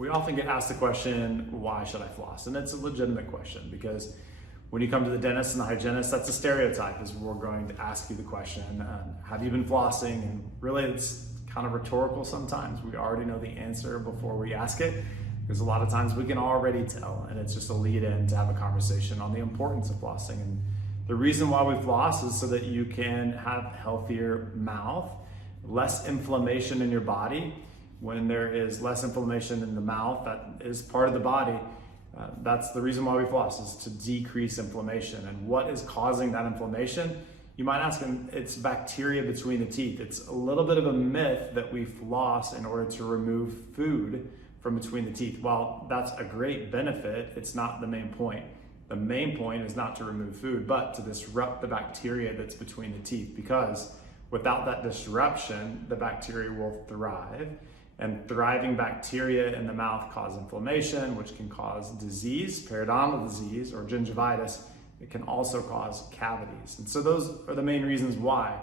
We often get asked the question, why should I floss? And it's a legitimate question because when you come to the dentist and the hygienist, that's a stereotype is we're going to ask you the question, have you been flossing? And really it's kind of rhetorical sometimes. We already know the answer before we ask it because a lot of times we can already tell, and it's just a lead in to have a conversation on the importance of flossing. And the reason why we floss is so that you can have healthier mouth, less inflammation in your body. When there is less inflammation in the mouth, that is part of the body. That's the reason why we floss, is to decrease inflammation. And what is causing that inflammation? You might ask, it's bacteria between the teeth. It's a little bit of a myth that we floss in order to remove food from between the teeth. While that's a great benefit, it's not the main point. The main point is not to remove food, but to disrupt the bacteria that's between the teeth, because without that disruption, the bacteria will thrive. And thriving bacteria in the mouth cause inflammation, which can cause disease, periodontal disease, or gingivitis. It can also cause cavities. And so those are the main reasons why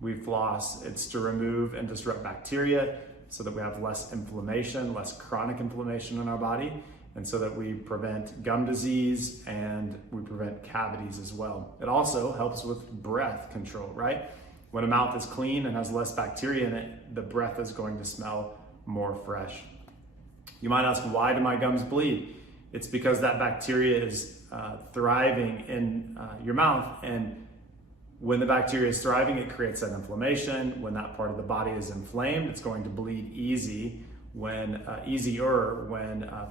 we floss. It's to remove and disrupt bacteria so that we have less inflammation, less chronic inflammation in our body, and so that we prevent gum disease and we prevent cavities as well. It also helps with breath control, right? When a mouth is clean and has less bacteria in it, the breath is going to smell more fresh. You might ask, why do my gums bleed? It's because that bacteria is thriving in your mouth, and when the bacteria is thriving, it creates that inflammation. When that part of the body is inflamed, it's going to bleed easier when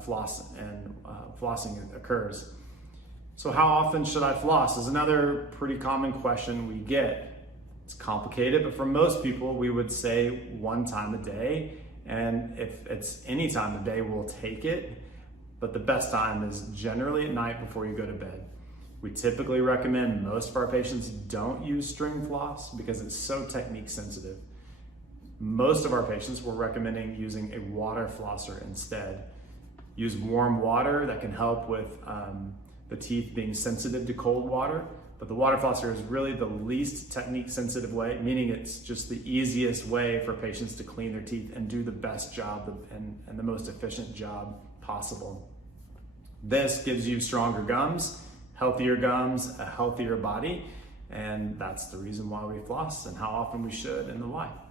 flossing occurs. So how often should I floss is another pretty common question we get. It's complicated, but for most people, we would say one time a day. And if it's any time of day, we'll take it. But the best time is generally at night before you go to bed. We typically recommend most of our patients don't use string floss because it's so technique sensitive. Most of our patients, we're recommending using a water flosser instead. Use warm water. That can help with the teeth being sensitive to cold water. But the water flosser is really the least technique sensitive way, meaning it's just the easiest way for patients to clean their teeth and do the best job and the most efficient job possible. This gives you stronger gums, a healthier body, and that's the reason why we floss and how often we should and the why.